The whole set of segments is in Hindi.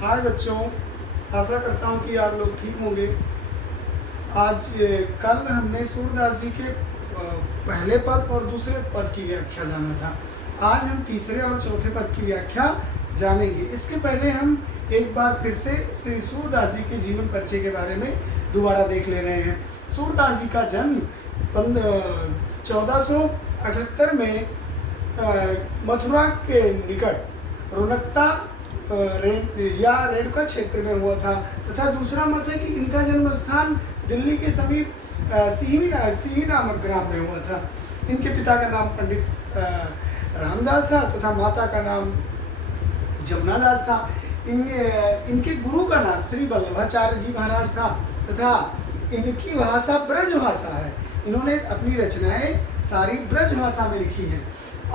हाय बच्चों, आशा करता हूँ कि आप लोग ठीक होंगे। आज कल हमने सूरदास जी के पहले पद और दूसरे पद की व्याख्या जाना था। आज हम तीसरे और चौथे पद की व्याख्या जानेंगे। इसके पहले हम एक बार फिर से श्री सूरदास जी के जीवन परिचय के बारे में दोबारा देख ले रहे हैं। सूरदास जी का जन्म 1478 में मथुरा के निकट रोनकता या रेणुका क्षेत्र में हुआ था, तथा दूसरा मत है कि इनका जन्म स्थान दिल्ली के समीप सिही नामक ग्राम में हुआ था। इनके पिता का नाम पंडित रामदास था तथा माता का नाम जमुना दास था। इनके गुरु का नाम श्री वल्लभाचार्य जी महाराज था तथा इनकी भाषा ब्रज भाषा है। इन्होंने अपनी रचनाएं सारी ब्रज भाषा में लिखी हैं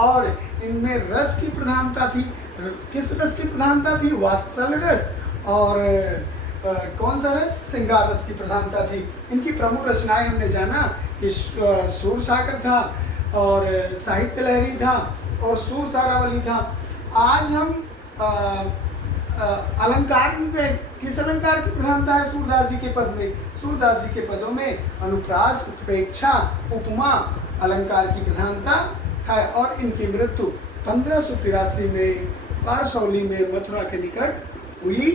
और इनमें रस की प्रधानता थी। किस रस की प्रधानता थी? वात्सल्य रस और कौन सा रस? श्रृंगार रस की प्रधानता थी। इनकी प्रमुख रचनाएं हमने जाना कि सूर सागर था और साहित्य लहरी था और सूर सारावली था। आज हम अलंकार में किस अलंकार की प्रधानता है सूरदास जी के पद में? सूरदास जी के पदों में अनुप्रास, उत्प्रेक्षा, उपमा अलंकार की प्रधानता है और इनकी मृत्यु 1583 में पारसौली में मथुरा के निकट हुई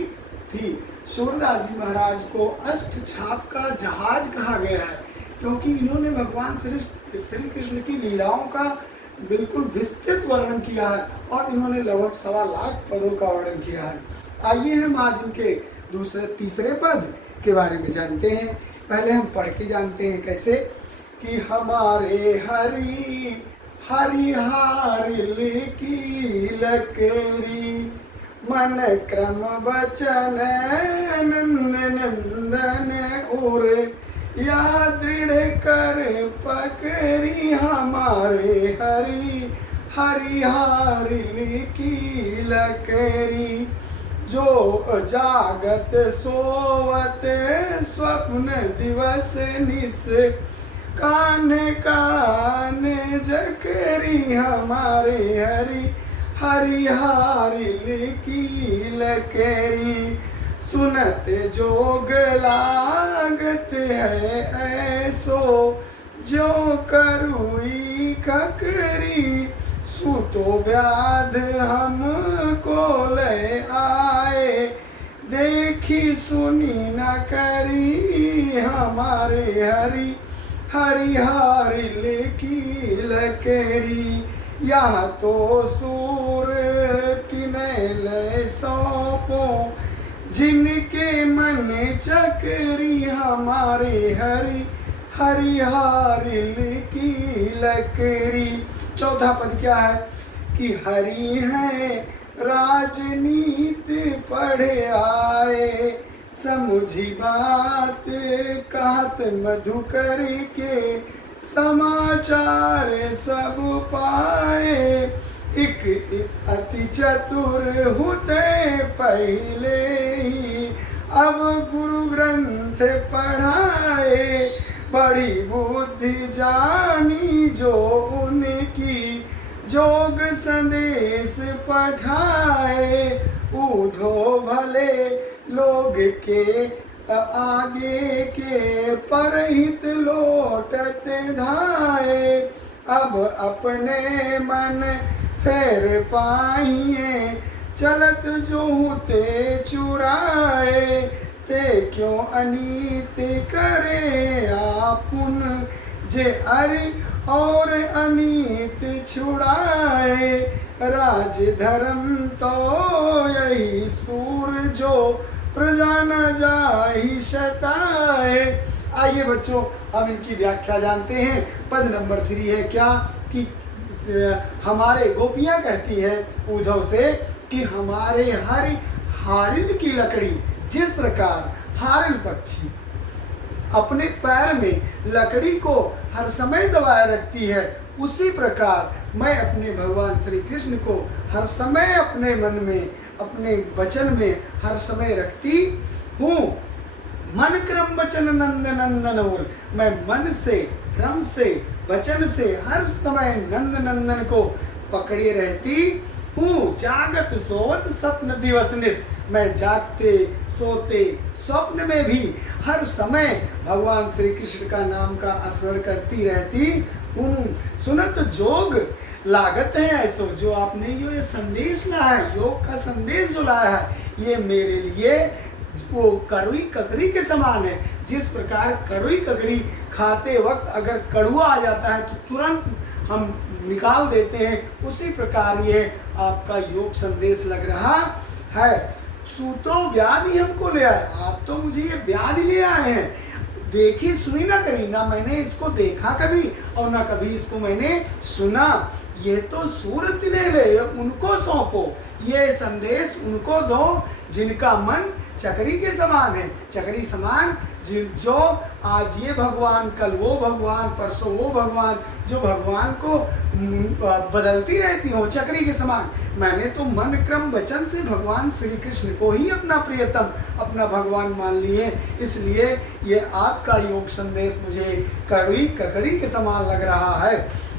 थी। सूरदास जी महाराज को अष्ट छाप का जहाज कहा गया है क्योंकि इन्होंने भगवान श्री कृष्ण की लीलाओं का बिल्कुल विस्तृत वर्णन किया है और इन्होंने लगभग 1.25 लाख पदों का वर्णन किया है। आइए हम आज इनके तीसरे पद के बारे में जानते हैं। पहले हम पढ़ के जानते हैं कैसे कि हमारे हरि हरिहारिल की लकरी मन क्रम बचन नंदन नंदन उर या दृढ़ कर पकड़ी हमारे हरि हरिहारिल की लकरी जो जागत सोवत स्वप्न दिवस निस कान कान जकरी हमारे हरि हरिहारिल की लकरी सुनत जोग लागत है ऐसो जो करुई ककरी सुतो व्याध हमको ले आए देखी सुनी न करी हमारे हरि हरिहारिल की लकरी या तो सूर तिने ले सौंपो जिनके मन चकरी हमारे हरि हरिहारिल की लकरी। चौथा पद क्या है कि हरि है राजनीति पढ़े आए समुझी बात कहत मधुकर के समाचार सब पाए एक अति चतुर होते पहले ही अब गुरु ग्रंथ पढ़ाए बड़ी बुद्धि जानी जो उनकी जोग संदेश पठाए उधो भले लोग के आगे के परहित लोटत धाए अब अपने मन फेर पाइए चलत जो ते चुराए ते क्यों अनीत करे आपुन जे अरि और अनीत छुड़ाए राज धर्म तो यही सूर जो प्रजा न जाहि शताए। आइए बच्चों, अब इनकी व्याख्या जानते हैं। पद नंबर 3 है क्या कि हमारे गोपियां कहती है उद्धव से कि हमारे हरि हारिल की लकड़ी, जिस प्रकार हारिल पक्षी अपने पैर में लकड़ी को हर समय दबाए रखती है, उसी प्रकार मैं अपने भगवान श्री कृष्ण को हर समय अपने मन में, अपने वचन में हर समय रखती हूँ। मन क्रम वचन नंद नंदन और मैं मन से, क्रम से, वचन से हर समय नंद नंदन को पकड़े रहती हूँ जागत सोवत स्वप्न दिवस निस। मैं जागते सोते स्वप्न में भी हर समय भगवान श्री कृष्ण का नाम का स्मरण करती रहती हूँ। सुनत जोग लागत है ऐसो। जो आपने ये संदेश लाया है, योग का संदेश जो लाया है, ये मेरे लिए वो करुई ककड़ी के समान है। जिस प्रकार करुई ककड़ी खाते वक्त अगर कड़वा आ जाता है तो तुरंत हम निकाल देते हैं, उसी प्रकार ये आपका योग संदेश लग रहा है। सूतो व्याधि हमको ले आए। आप तो मुझे ये व्याधि ले आए हैं। देखी सुनी ना करी, ना मैंने इसको देखा कभी और ना कभी इसको मैंने सुना। ये तो सूरत ने ले, उनको सौंपो, ये संदेश उनको दो जिनका मन चक्री के समान है। चक्री समान जो आज ये भगवान, कल वो भगवान, परसों वो भगवान, जो भगवान को बदलती रहती हो चक्री के समान। मैंने तो मन क्रम वचन से भगवान श्री कृष्ण को ही अपना प्रियतम, अपना भगवान मान लिए। इसलिए ये आपका योग संदेश मुझे कड़वी ककड़ी के समान लग रहा है।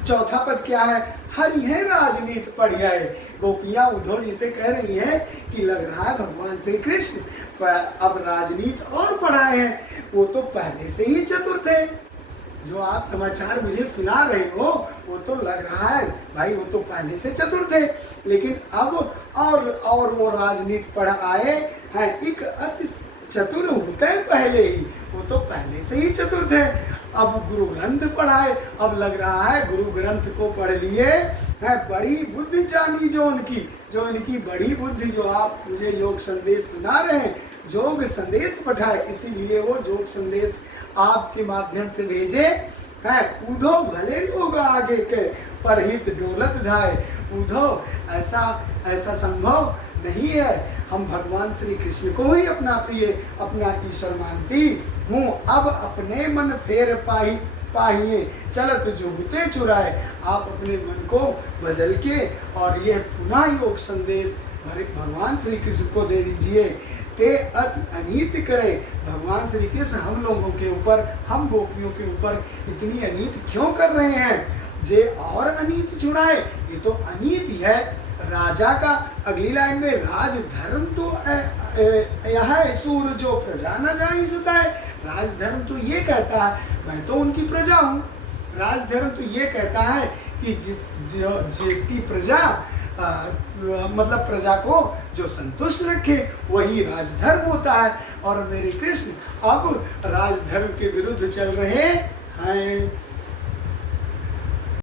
चौथा पद क्या है? हरि है राजनीति पढ़िया है। गोपियां उद्धव जी से कह रही हैं कि लग रहा है भगवान श्री कृष्ण अब राजनीति और पढ़ाए हैं। वो तो पहले से ही चतुर थे। जो आप समाचार मुझे सुना रहे हो वो तो लग रहा है भाई वो तो पहले से चतुर थे, लेकिन अब और वो राजनीति पढ़ आए हैं। एक अति चतुर होते पहले ही, वो तो पहले से ही चतुर थे। अब गुरु ग्रंथ पढ़ाए, अब लग रहा है गुरु ग्रंथ को पढ़ लिए हैं। बड़ी बुद्धि जानी जो इनकी बड़ी बुद्धि, जो आप मुझे योग संदेश सुना रहे हैं, योग संदेश पढ़ाए, इसीलिए वो योग संदेश आपके माध्यम से भेजे हैं। उधो भले लोग आगे के परहित डोलत धाए। उधो ऐसा संभव नहीं है। हम भगवान श्री कृष्ण को ही अपना प्रिय, अपना ईश्वर मानती हूँ। अब अपने मन फेर पाहिए चलत जुगते चुराए। आप अपने मन को बदल के और ये पुनः योग संदेश भगवान श्री कृष्ण को दे दीजिए। ते अति अनीत करे। भगवान श्री कृष्ण हम लोगों के ऊपर, हम गोपियों के ऊपर इतनी अनीत क्यों कर रहे हैं? जे और अनीत छुड़ाए। ये तो अनीत है राजा का। अगली लाइन में राजधर्म तो यह है सूर जो प्रजा न जाई सताए। राजधर्म तो ये कहता है मैं तो उनकी प्रजा हूँ। राजधर्म तो ये कहता है कि जिसकी प्रजा मतलब प्रजा को जो संतुष्ट रखे वही राजधर्म होता है। और मेरे कृष्ण अब राजधर्म के विरुद्ध चल रहे हैं।